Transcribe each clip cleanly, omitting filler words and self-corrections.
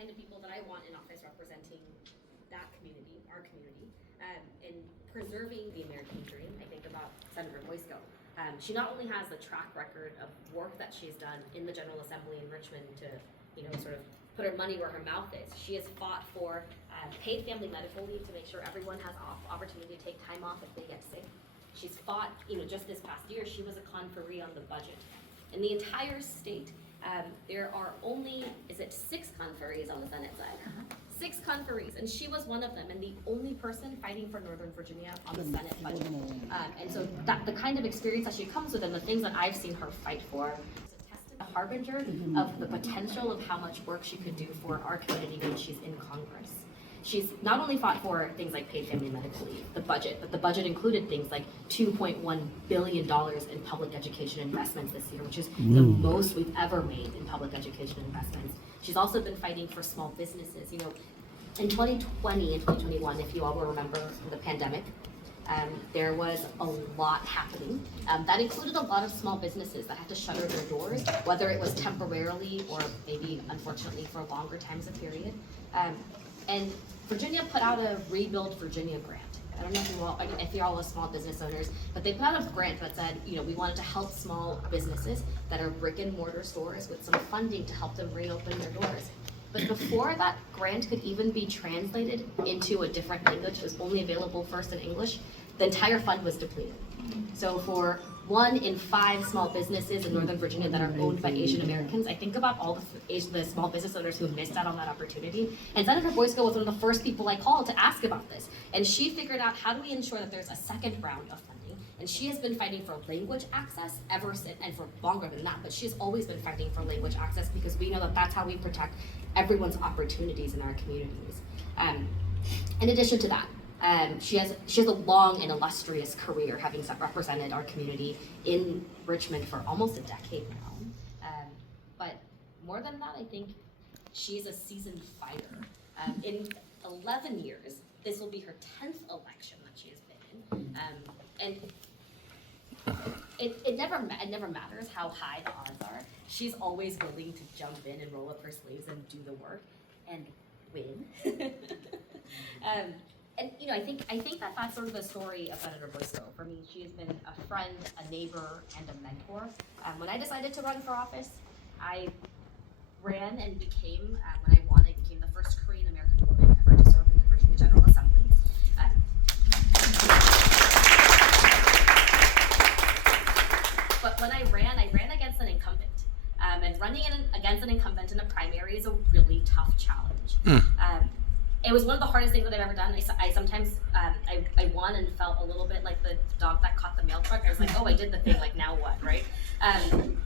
kind of people that I want in office representing that community, our community, and preserving the American dream. I think about Senator Boysko. She not only has the track record of work that she's done in the General Assembly in Richmond to, sort of put her money where her mouth is. She has fought for paid family medical leave to make sure everyone has opportunity to take time off if they get sick. She's fought, just this past year, she was a conferee on the budget. In the entire state, there are only, 6 conferees on the Senate side? 6 conferees, and she was one of them, and the only person fighting for Northern Virginia on the Senate budget. And so that the kind of experience that she comes with and the things that I've seen her fight for is a testament, a harbinger of the potential of how much work she could do for our community when she's in Congress. She's not only fought for things like paid family medical leave, the budget, but the budget included things like $2.1 billion in public education investments this year, which is the most we've ever made in public education investments. She's also been fighting for small businesses. In 2020 and 2021, if you all will remember the pandemic, there was a lot happening. That included a lot of small businesses that had to shutter their doors, whether it was temporarily or maybe, unfortunately, for longer times of period. And Virginia put out a Rebuild Virginia grant. I don't know if you're all small business owners, but they put out a grant that said, we wanted to help small businesses that are brick and mortar stores with some funding to help them reopen their doors. But before that grant could even be translated into a different language, it was only available first in English, the entire fund was depleted. So for 1 in 5 small businesses in Northern Virginia that are owned by Asian Americans, I think about all the small business owners who missed out on that opportunity. And Senator Boysko was one of the first people I called to ask about this. And she figured out, how do we ensure that there's a second round of funding? And she has been fighting for language access ever since, and for longer than that, but she has always been fighting for language access because we know that that's how we protect everyone's opportunities in our communities. In addition to that, she has a long and illustrious career, having represented our community in Richmond for almost a decade now. But more than that, I think she's a seasoned fighter. In 11 years, this will be her 10th election that she has been in. And it never matters how high the odds are. She's always willing to jump in and roll up her sleeves and do the work and win. And I think that that's sort of the story of Senator Boysko. For me, she has been a friend, a neighbor, and a mentor. When I decided to run for office, I ran and became, when I won, I became the first Korean American woman ever to serve in the Virginia General Assembly. But when I ran against an incumbent. And running against an incumbent in a primary is a really tough challenge. It was one of the hardest things that I've ever done. I sometimes, I won and felt a little bit like the dog that caught the mail truck. I was like, oh, I did the thing, like now what, right?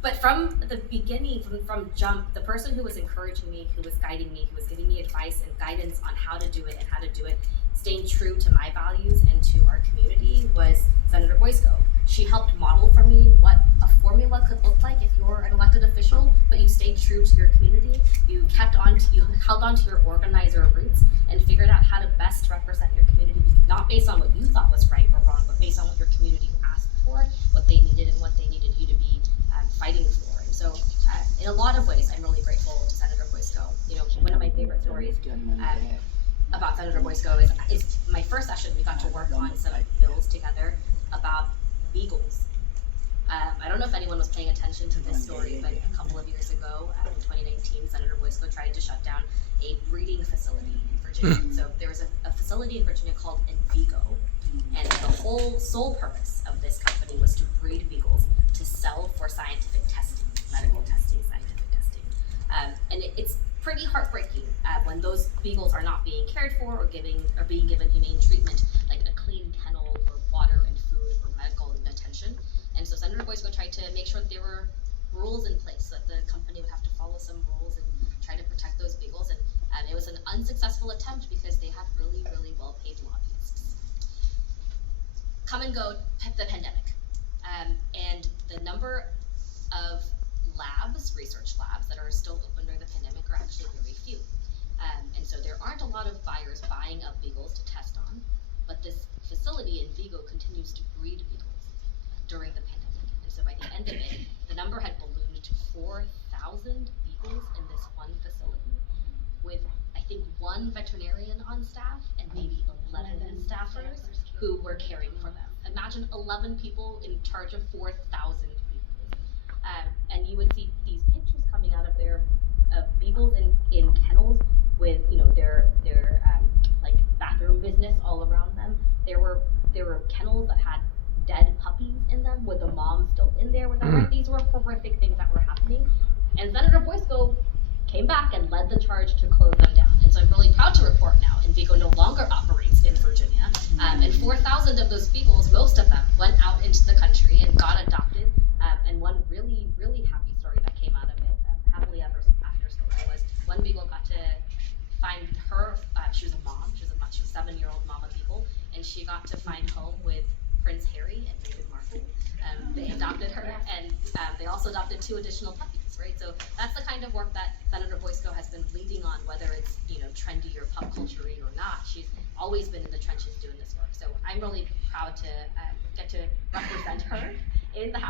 But from the beginning, from jump, the person who was encouraging me, who was guiding me, who was giving me advice and guidance on how to do it and how to do it, staying true to my values and to our community, was Senator Boysko. She helped model for me what a formula could look like if you're an elected official, but you stayed true to your community. You held on to your organizer roots and figured out how to best represent your community, not based on what you thought was right or wrong, but based on what your community asked for, what they needed, and what they needed you to be fighting for. And so, in a lot of ways, I'm really grateful to Senator Boysko. One of my favorite stories about Senator Boysko is my first session. We got to work on some bills together about beagles. I don't know if anyone was paying attention to this story, but a couple of years ago, in 2019, Senator Boysko tried to shut down a breeding facility in Virginia. So there was a facility in Virginia called Envigo, and the whole sole purpose of this company was to breed beagles to sell for scientific testing, medical testing, scientific testing. And it's pretty heartbreaking when those beagles are not being cared for or being given humane treatment, like a clean kennel or water and food or medical attention. And so Senator Boysko tried to make sure that there were rules in place, so that the company would have to follow some rules and try to protect those beagles. And it was an unsuccessful attempt because they had really, really well-paid lobbyists. Come and go the pandemic. And the number of research labs that are still open during the pandemic are actually very few. And so there aren't a lot of buyers buying up beagles to test on, but this facility in Vigo continues to breed beagles during the pandemic. And so by the end of it, the number had ballooned to 4,000 beagles in this one facility, with veterinarian on staff and maybe 11 staffers who were caring for them. Imagine 11 people in charge of 4,000 beagles. And you would see these pictures coming out of their beagles in kennels with, you know, their like bathroom business all around them. There were kennels that had dead puppies in them with the mom still in there with them, right? These were horrific things that were happening. And Senator Boysko came back and led the charge to close them down. And so I'm really proud to report now Envigo no longer operates in Virginia. And 4,000 of those beagles, most of them, went out into the country and got adopted. And one really, really happy story that came out of it, happily ever after story, was one beagle got to find her, she was a mom, she was a 7-year-old mama beagle, and she got to find home with Prince Harry and Meghan Markle. They adopted her, and they also adopted 2 additional puppies, right? So that's the kind of work that Senator Boysko has been leading on, whether it's, you know, trendy or pop culture-y or not. She's always been in the trenches doing this work. So I'm really proud to get to represent her in the House.